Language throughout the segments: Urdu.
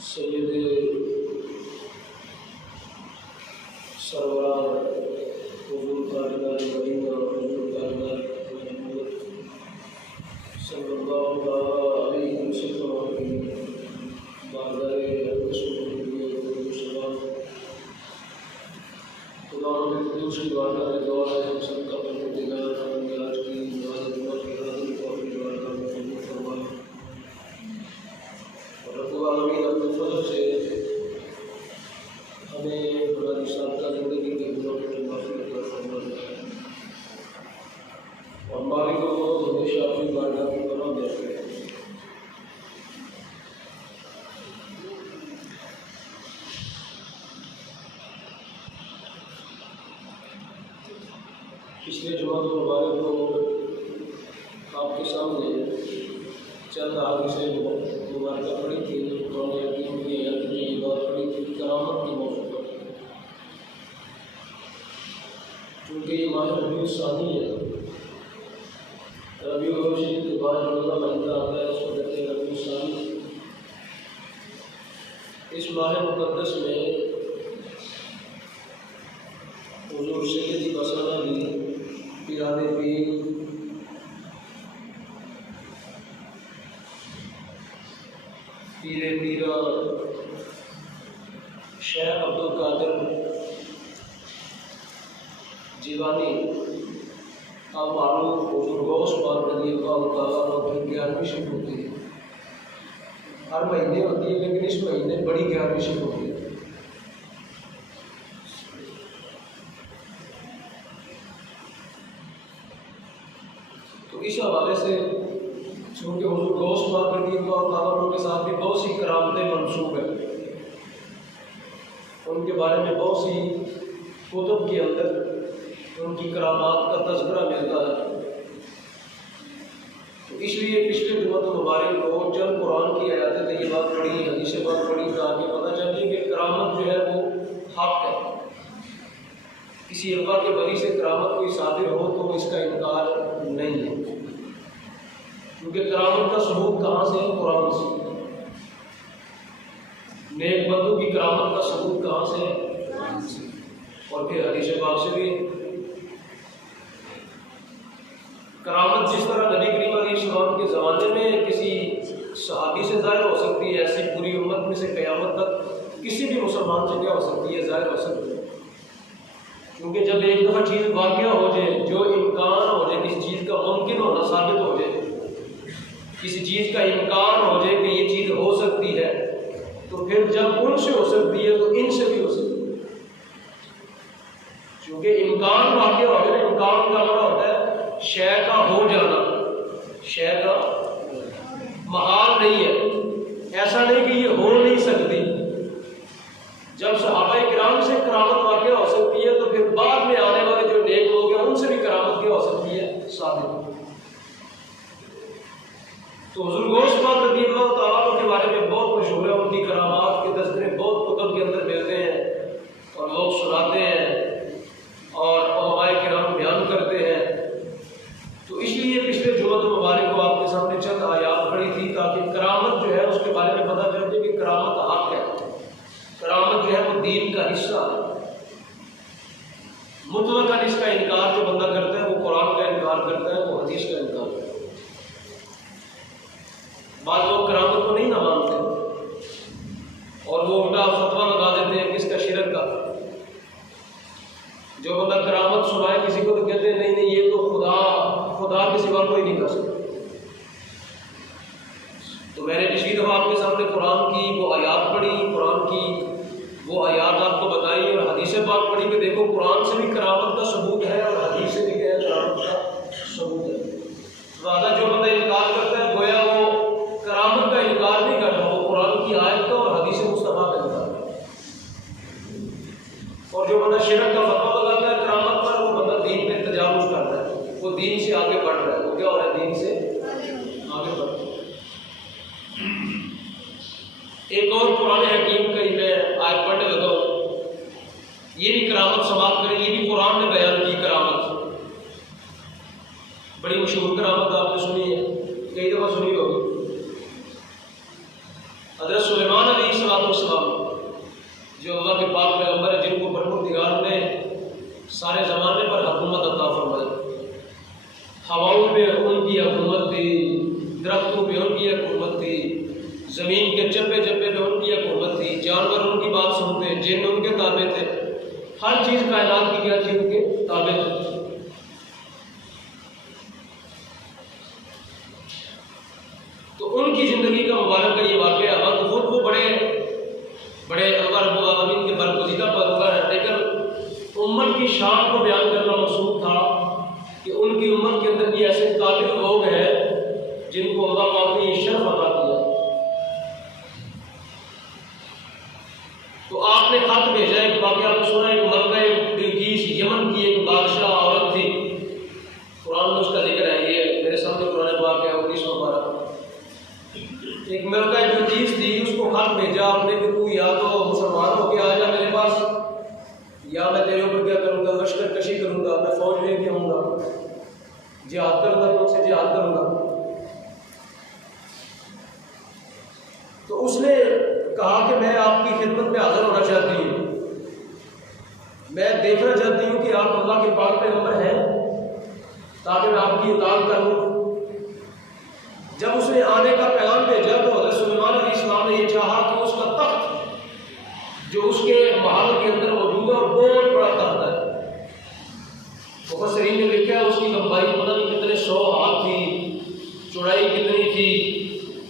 سید سرور حضور تاجدار مدینہ حضور تاجدار محمد صلی اللہ علیہ وسلم بارگاہ رسول اللہ سلام خدا کے قدوس کی بارگاہ میں دعا ہے ہم سب کا پروردگار ہمیں آج کی عبادت کی حاضری کو اپنی بارگاہ میں قبول فرمائے اور رب العالمین اپنے فضل سے ہمیں ہماری سابقہ زندگی کے گناہوں کو معافی عطا فرمائے اور مالک الموت ہمیشہ اپنی بارگاہ میں پناہ دے رکھے۔ پچھلے جمعہ مبارک کو آپ کے سامنے چند حادثے مبارکہ پڑھی تھی، قرآن حکیم کی آیت میں یہ بات پڑھی تھی کرامت کے موضوع پر۔ چونکہ یہ ماہ ربیع الثانی ہے، ربیع الاول کے بعد روزہ مہینہ آتا ہے، اس کو کہتے ہیں ربیع الثانی۔ اس ماہ مقدس میں حضور سیدی بسانہ علی پیران پیر پیر میرا شیخ عبدالقادر جیلانی آپ معلوم حضور غوث پاک رضی اللہ تعالیٰ عنہ کی 11ویں شب ہوتی ہے، ہر مہینے ہوتی ہے لیکن اس مہینے بڑی 11ویں شب ہوتی ہے۔ تو اس حوالے سے چونکہ حضور غوث پاک رضی اللہ تعالیٰ عنہ کے ساتھ بھی بہت سی کرامتیں منسوب ہیں، ان کے بارے میں بہت سی کتب کے اندر ان کی کرامات کا تذکرہ ملتا ہے۔ تو اس لیے پچھلے جمعہ مبارک کو چند قرآن کی آیات طیبات پڑھی، حدیث پاک پڑھی تاکہ پتہ چلے کہ کرامت جو ہے وہ حق ہے۔ کسی اللہ کے ولی سے کرامت کوئی صادر ہو تو اس کا انکار نہیں ہے، کیونکہ کرامت کا ثبوت کہاں سے ہے؟ قرآن سے۔ نیک بندوں کی کرامت کا ثبوت کہاں سے ہے؟ اور پھر حدیث پاک سے بھی۔ کرامت جس طرح نبی کریم علیہ السلام کے زمانے میں کسی صحابی سے ظاہر ہو سکتی ہے، ایسی پوری امت میں سے قیامت تک کسی بھی مسلمان سے کیا ہو سکتی ہے؟ ظاہر ہو سکتی ہے۔ کیونکہ جب ایک دفعہ چیز واقعہ ہو جائے، جو امکان ہو جائے کسی چیز کا ممکن ہونا ثابت ہو جائے، کسی چیز کا امکان ہو جائے کہ یہ چیز ہو سکتی ہے، تو پھر جب ان سے ہو سکتی ہے تو ان سے بھی ہو سکتی ہے۔ کیونکہ امکان واقع ہو گیا، امکان کا مطلب ہوتا ہے شے کا ہو جانا، شے کا محال نہیں ہے، ایسا نہیں کہ یہ ہو نہیں سکتی۔ جب صحابہ کرام سے کرامت واقع ہو سکتی ہے تو پھر بعد میں آنے والے جو نیک لوگ ہیں ان سے بھی کرامت کیا ہو سکتی ہے؟ ثابت۔ تو حضور غوث پاک رضی اللہ تعالیٰ عنہ کے بارے میں بہت مشہور ہے، ان کی کرامات کے تذکرے بہت کتب کے اندر ملتے ہیں اور لوگ سناتے ہیں اور علماء کرام بیان کرتے ہیں۔ تو اس لیے پچھلے جمعہ مبارک کو آپ کے سامنے چند آیات پڑھی تھی تاکہ کرامت جو ہے اس کے بارے میں پتہ چل جائے کہ کرامت حق ہے، کرامت جو ہے وہ دین کا حصہ ہے۔ مطلقاً اس کا انکار جو بندہ کرتا ہے وہ قرآن کا انکار کرتا ہے، وہ حدیث کا انکار کرتا ہے۔ بعض لوگ کرامت کو نہیں نہ مانتے اور وہ الٹا فتویٰ لگا دیتے ہیں کس کا؟ شرک کا۔ جو بندہ کرامت سنائے کسی کو تو کہتے ہیں نہیں نہیں یہ تو خدا کے سوا کوئی نہیں کر سکتا۔ تو میں نے پچھلی دفعہ آپ کے سامنے قرآن کی وہ آیات پڑھی، قرآن کی وہ آیات آپ کو بتائی اور حدیث پاک پڑھی کہ دیکھو قرآن سے بھی کرامت کا ثبوت ہے اور حدیث سے بھی کیا ہے؟ کرامت کا ثبوت ہے۔ لہٰذا جو بندہ انکار کرتا ہے گویا وہ کرامت کا انکار نہیں کر رہا، وہ قرآن کی آیت کا اور حدیث مصطفیٰ کا انکار ہے۔ اور جو بندہ شرک کا فتویٰ لگاتا ہے کرامت پر، وہ بندہ دین پہ تجاوز کرتا ہے، وہ دین سے آگے بڑھ رہا ہے۔ وہ کیا ہو رہا ہے؟ دین سے آگے بڑھ رہا ہے۔ ایک اور قرآن حکیم کا میں آیت پڑھنے لگا ہوں، یہ بھی کرامت سماعت کریں، یہ بھی قرآن نے بیان کی کرامت۔ بڑی مشہور کرامت آپ نے سنی ہے، کئی دفعہ سنی ہوگی۔ حضرت سلیمان علیہ السلام جو اللہ کے پاک پیغمبر ہے، جن کو پروردگار نے سارے زمانے پر حکومت عطا فرمائی، ہواؤں پہ ان کی حکومت تھی، درختوں پہ ان کی حکومت تھی، زمین کے چپے چپے پہ ان کی حکومت تھی، جانور ان کی بات سنتے، جن ان کے تابع تھے، ہر چیز کائنات کی کیا تھی؟ ان کے تابع تھی۔ تو ان کی زندگی کا مبارک کا یہ واقعہ، ہم خود کو بڑے اللہ رب العالمین کے برگزیدہ پیغمبر ہیں، لیکن امت کی شان کو بیان کرنا مقصود تھا کہ ان کی امت کے اندر بھی ایسے قابل لوگ ہیں جن کو اللہ پاک نے یہ شرف عطا کیا۔ تو آپ نے خط بھیجا، ایک واقعہ آپ نے سنا، ایک ملکہ بلقیس یمن کی ایک بادشاہ عورت تھی، قرآن میں اس کا ذکر ہے، یہ میرے سامنے قرآن پاک ہے 19 پارہ۔ ایک ملکہ بلقیس تھی، اس کو خط بھیجا آپ نے کہ تو یا تو مسلمان ہو کے آ جا میرے پاس، یا میں تیرے اوپر کیا کروں گا، لشکر کشی کروں گا، میں فوج لے کے آؤں گا، جہاد کروں گا، تم سے جہاد کروں گا۔ تو اس نے کہا کہ میں آپ کی خدمت میں حاضر ہونا چاہتی ہوں، میں دیکھنا چاہتی ہوں کہ آپ اللہ کے پاک پیغمبر ہیں تاکہ میں آپ کی اطاعت کروں۔ جب اس نے آنے کا پیغام بھیجا تو حضرت سلیمان علیہ السلام نے یہ چاہا کہ اس کا تخت جو اس کے محل کے اندر موجود ہے اور بہت بڑا تخت ہے، مفسرین نے لکھا ہے اس کی لمبائی پتہ نہیں کتنے 100 ہاتھ تھی، چوڑائی کتنی تھی،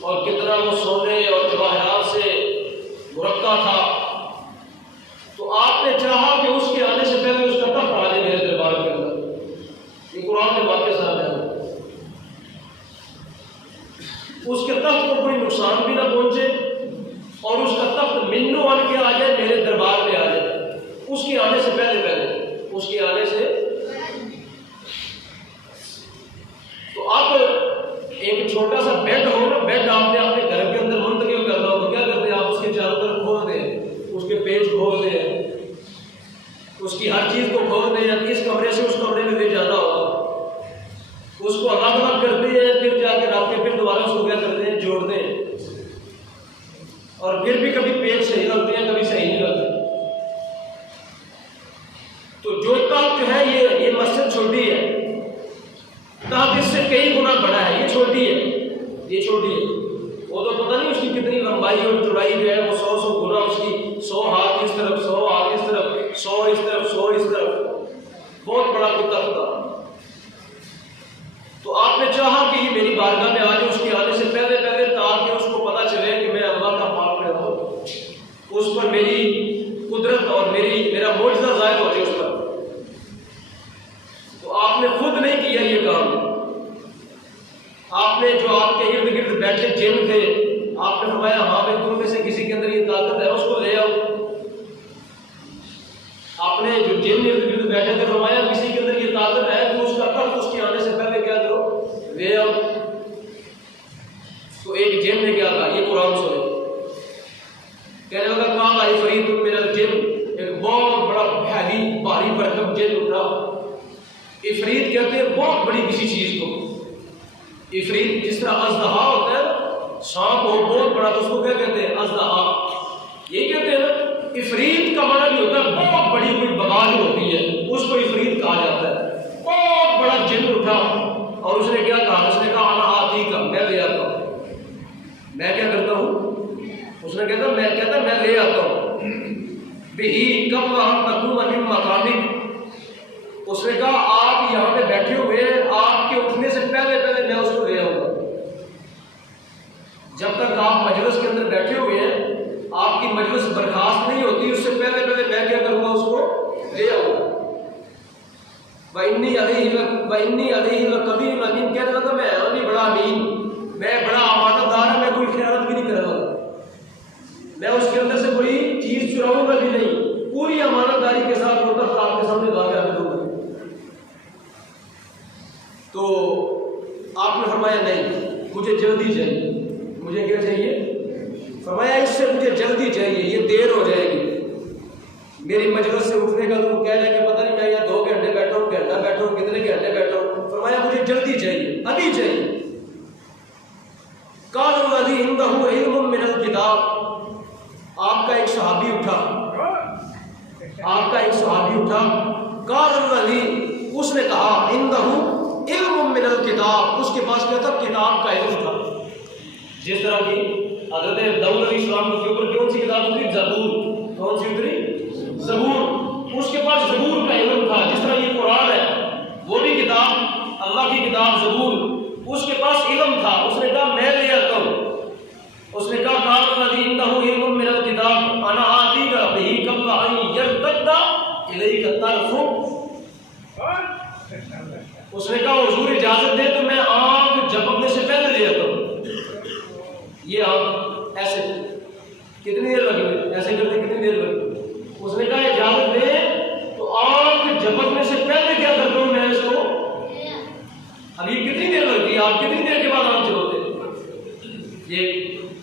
اور کتنا وہ سونے اور جواہرات سے مرقع تھا۔ تو آپ نے چاہا کہ اس کے آنے سے پہلے اس کا تخت آ جائے میرے دربار کے اندر۔ یہ قرآن میں واقعہ صاحب ہے، اس کے تخت کو کوئی نقصان بھی نہ پہنچے اور اس کا تخت منو بن کے آ جائے، میرے دربار میں آ جائے، اس کے آنے سے پہلے اس کے آنے سے۔ تو اب ایک چھوٹا سا بیڈ ہو نا، بیڈ آپ نے اپنے گھر کے اندر منتقل کرنا ہو تو کیا کرتے ہیں آپ؟ اس کے چاروں طرف کھول دیں، اس کے پیج کھول دیں، اس کی ہر چیز کو کھول دیں، اس کمرے سے اس کمرے میں لے جانا ہوگا، اس کو الگ الگ کرتے ہیں، پھر جا کے رات کے پھر دوبارہ اس کو کیا کرتے ہیں؟ جوڑتے ہیں، اور پھر بھی کبھی پیج صحیح لگتے ہیں، کبھی صحیح نہیں لگتے۔ تو جو تخت جو ہے یہ مسجد چھوٹی ہے، تخت اس سے کئی گنا بڑا ہے، یہ چھوٹی ہے، یہ چھوٹی ہے، وہ تو پتہ نہیں اس کی کتنی لمبائی اور چوڑائی جو ہے، وہ 100 گنا اس کی، 100 ہاتھ اس طرف، 100 ہاتھ اس طرف، 100 اس طرف، 100 اس طرف، بہت بڑا کوئی تخت تھا۔ تو آپ نے چاہا کہ یہ میری بارگاہ میں آ جائے اس کے آنے سے پہلے تاکہ اس کو پتہ چلے کہ میں اللہ کا پاک پیغمبر ہوں، اس پر میری قدرت اور میرا معجزہ ظاہر ہو جائے اس پر۔ تو آپ نے خود نہیں کیا یہ کام، آپ نے جو آپ کے ارد گرد بیٹھے جن تھے، آپ نے فرمایا ہاں بھائی تم میں سے کسی کے اندر یہ طاقت ہے، اس کو لے آؤ۔ آپ نے جو جن ارد گرد بیٹھے تھے فرمایا کسی کے اندر یہ طاقت ہے تو اس کا تخت اس کے آنے سے پہلے کیا کرو؟ لے آؤ۔ تو ایک جن نے کیا کہا؟ یہ قرآن سنے، کہنے لگا کہا عفریت من الجن، ایک بہت بڑا بھاری بھرکم جن اٹھا۔ عفریت کہتے ہیں بہت بڑی کسی چیز کو، عفریت جس طرح اژدہا ہوتا ہے، سانپ ہو بہت بڑا تو اس کو کیا کہتے ہیں؟ اژدہا۔ یہ کہتے ہیں نا عفریت کا معنی بھی ہوتا ہے بہت بڑی کوئی بغاز ہوتی ہے، اس کو عفریت کہا جاتا ہے۔ بہت بڑا جن اٹھا اور اس نے کیا کہا؟ اس نے کہا انا آتی کا، میں لے آتا ہوں۔ میں کیا کرتا ہوں؟ اس نے کہتا میں لے آتا ہوں۔ بہی قبل ان تقوم من مقامک، اس نے کہا آپ یہاں پہ بیٹھے ہوئے ہیں، آپ کے اٹھنے سے پہلے میں اس کو لے آؤں گا۔ جب تک آپ مجلس کے اندر بیٹھے ہوئے ہیں، آپ کی مجلس برخاست نہیں ہوتی، اس سے پہلے میں کیا کروں گا؟ اس کو لے آؤں گا۔ وَإِنِّي عَلَيْهِ لَقَوِيٌّ أَمِينٌ، کہنے لگا میں بھی بڑا امین، میں بڑا امانت دار ہوں، میں کوئی خیانت بھی نہیں کروں گا، میں اس کے اندر سے کوئی چیز چراؤں گا بھی نہیں، پوری امانت داری کے ساتھ وہ تخت آپ کے سامنے لا کے رکھ دوں گا۔ تو آپ نے فرمایا نہیں، مجھے جلدی چاہیے۔ مجھے کیا چاہیے؟ فرمایا اس سے مجھے جلدی چاہیے، یہ دیر ہو جائے گی میری مجلس سے اٹھنے کا، تو کہہ لیں کہ پتہ نہیں میں یہاں 2 گھنٹے بیٹھا ہوں، گھنٹہ بیٹھا ہوں، کتنے گھنٹے بیٹھا ہوں۔ فرمایا مجھے ہمیں جلدی چاہیے، ابھی چاہیے۔ قال الذی عندہ علم من الکتاب، آپ کا ایک صحابی اٹھا، قال الذی، اس نے کہا، عندہ علم من الکتاب، اس کے پاس کیا تھا؟ کتاب کا علم تھا۔ جس طرح کی حضرت داؤد علیہ السلام کے اوپر کون سی کتاب اتری؟ زبور۔ کون سی اتری؟ زبور۔ اس کے پاس زبور کا علم تھا، جس طرح یہ قرآن ہے وہ بھی کتاب، اللہ کی کتاب زبور، اس کے پاس علم تھا۔ اس نے کہا میں لے آتا ہوں۔ اس نے کہا قال الذی عندہ علم من الکتاب انا آتیک بہ قبل ان یرتد الیک طرفک۔ اس نے کہا حضور اجازت دے تو میں آنکھ جھپکنے سے پہلے لے آتا ہوں۔ یہ آنکھ ایسے کتنی دیر لگی؟ ایسے کرتے کتنی دیر لگی؟ اس نے کہا اجازت دے تو آنکھ جھپکنے سے پہلے کیا کرتا ہوں میں اس کو؟ ابھی کتنی دیر لگتی ہے؟ آپ کتنی دیر کے بعد آنکھ جھپکتے؟ یہ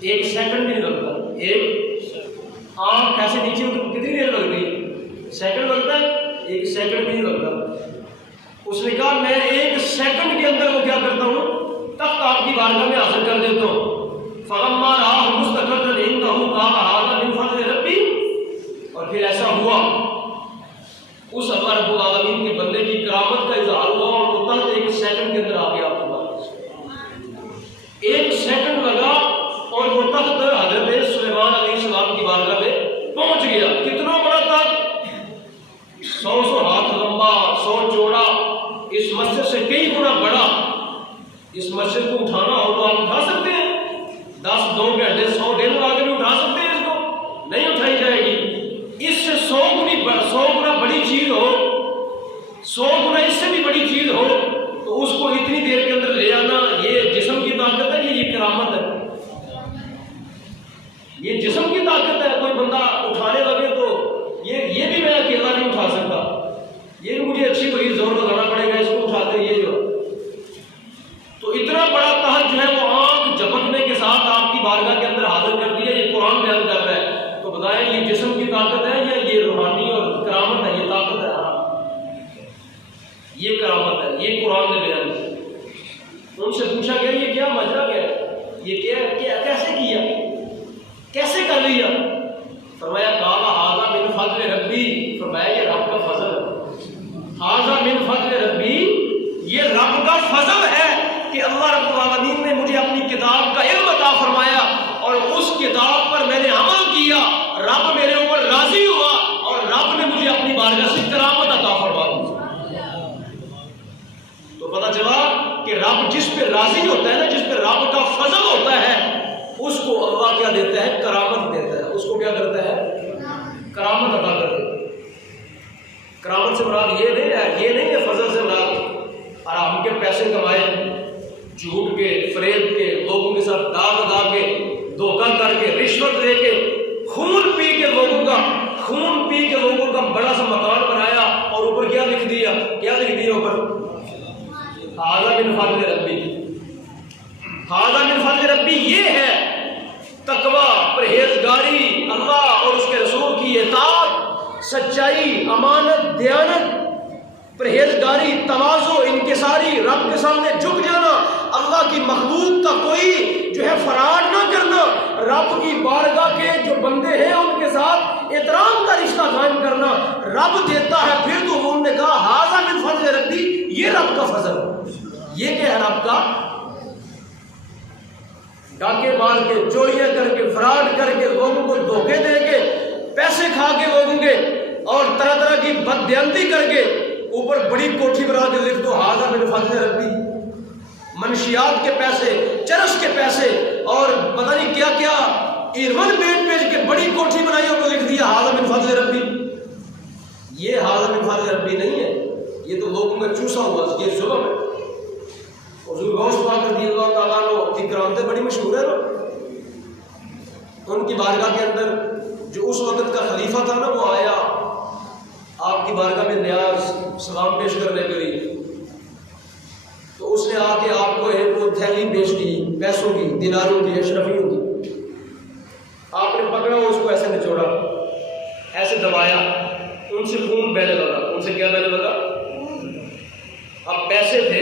ایک سیکنڈ بھی نہیں لگتا۔ ایک آنکھ ایسے نیچے کتنی دیر لگتی ہے؟ سیکنڈ لگتا ہے؟ ایک سیکنڈ بھی نہیں لگتا۔ اس نے کہا میں ایک سیکنڈ کے اندر وہ کیا کرتا ہوں؟ تخت آپ کی بارگاہ میں حاضر کر دیتا ہوں۔ فلما رآہ مستقرا عنده قال هذا من فضل ربی، اور پھر ایسا ہوا اس اللہ رب العالمین کے بندے کی کرامت کا اظہار ہوا، اور وہ تخت ایک سیکنڈ کے اندر آ گیا آپ کے پاس۔ ایک سیکنڈ لگا اور وہ تخت حضرت سلیمان علیہ السلام کی بارگاہ میں پہنچ گیا۔ کتنا بڑا تخت؟ 100 ہاتھ لمبا، 100 چوڑا، اس مسجد سے کئی گنا بڑا۔ اس مسجد کو اٹھانا ہو تو آپ اٹھا سکتے ہیں؟ 10 2 گھنٹے 100 دن لگا کے بھی اٹھا سکتے ہیں؟ اس کو نہیں اٹھائی جائے گی۔ اس سے 100 گنا بڑی چیز ہو، 100 گنا اس سے بھی بڑی چیز ہو تو اس کو اتنی دیر کے اندر لے آنا، یہ جسم کی طاقت ہے، یہ کرامت ہے۔ یہ جسم کی طاقت ہے۔ کوئی بندہ اٹھانے لگے تو یہ بھی میں اکیلا نہیں اٹھا سکتا، یہ بھی مجھے اچھی بڑی زور لگانا پڑے گا اس کو اٹھاتے۔ یہ جو تو اتنا بڑا تخت جو ہے وہ آنکھ جھپکنے کے ساتھ آپ کی بارگاہ کے اندر حاضر کر دیا۔ یہ قرآن بیان کر رہا ہے، تو بتائیں یہ جسم کی طاقت ہے یا یہ روحانی اور کرامت ہے؟ یہ طاقت ہے، یہ کرامت ہے، یہ قرآن نے بیان کیا۔ ان سے پوچھا گیا یہ کیا ماجرا کیا ہے؟ یہ کیا کیسے کیا، کیسے کر لیا؟ فرمایا قال ھذا من فضل ربی، فرمایا یہ رب کا فضل ہے۔ ھذا من فضل ربی، یہ رب کا فضل ہے کہ اللہ رب العالمین نے مجھے اپنی کتاب کا علم عطا فرمایا، اور اس کتاب پر میں نے عمل کیا، رب میرے اوپر راضی ہوا، اور رب نے مجھے اپنی بارگاہ سے کرامت عطا فرما دی۔ تو پتہ چلا کہ رب جس پہ راضی ہوتا ہے نا، جس پہ رب کا فضل ہوتا ہے، اس کو اللہ کیا دیتا ہے؟ کرامت دیتا ہے۔ اس کو کیا کرتا ہے؟ کرامت عطا کرتا ہے۔ کرامت سے مراد یہ نہیں ہے فضل سے مراد آرام کے پیسے کمائے، جھوٹ کے، فریب کے، لوگوں کے ساتھ داغ لگا کے، دھوکہ کر کے، رشوت لے کے، خون پی کے لوگوں کا بڑا سا مکان بنایا، اور اوپر کیا لکھ دیا اوپر؟ ھذا من فضل ربی۔ ھذا من فضل ربی یہ ہے تقویٰ، پرہیزگاری، اللہ اور اس کے رسول کی اطاعت، سچائی، امانت، دیانت، پرہیزگاری، تواضع، انکساری، رب کے سامنے جھک جانا، اللہ کی مخلوق کا کوئی جو ہے فراڈ نہ کرنا، رب کی بارگاہ کے جو بندے ہیں ان کے ساتھ احترام کا رشتہ قائم کرنا۔ رب دیتا ہے، پھر تو انہوں نے کہا ھذا من فضل ربی، یہ رب کا فضل۔ یہ کیا ہے رب کا؟ ڈاکے مار کے، چوریاں کر کے، فراڈ کر کے، لوگوں کو دھوکے دے کے، پیسے کھا کے لوگوں کے، اور طرح طرح کی بددیانتی کر کے، اوپر بڑی کوٹھی بنا کے لکھ دو ھذا من فضل ربی۔ منشیات کے پیسے، چرس کے پیسے، اور پتہ نہیں کیا کیا ایرون بیچ کے بڑی کوٹھی بنائی اور لکھ دیا ھذا من فضل ربی۔ یہ ھذا من فضل ربی نہیں ہے، یہ تو لوگوں میں چوسا ہوا، یہ ظلم ہے۔ حضور غوث پاک رضی اللہ تعالیٰ عنہ کی کرامتیں بڑی مشہور ہے نا، ان کی بارگاہ کے اندر جو اس وقت کا خلیفہ تھا نا، وہ آیا آپ کی بارگاہ میں نیاز سلام پیش کرنے کے لیے، تو اس نے آ کے آپ کو ایک وہ تھیلی پیش کی پیسوں کی، دیناروں کی، اشرفیوں کی۔ آپ نے پکڑا، اس کو ایسے نچوڑا، ایسے دبایا، ان سے خون بہنے لگا۔ ان سے کیا بہنے لگا؟ اب پیسے تھے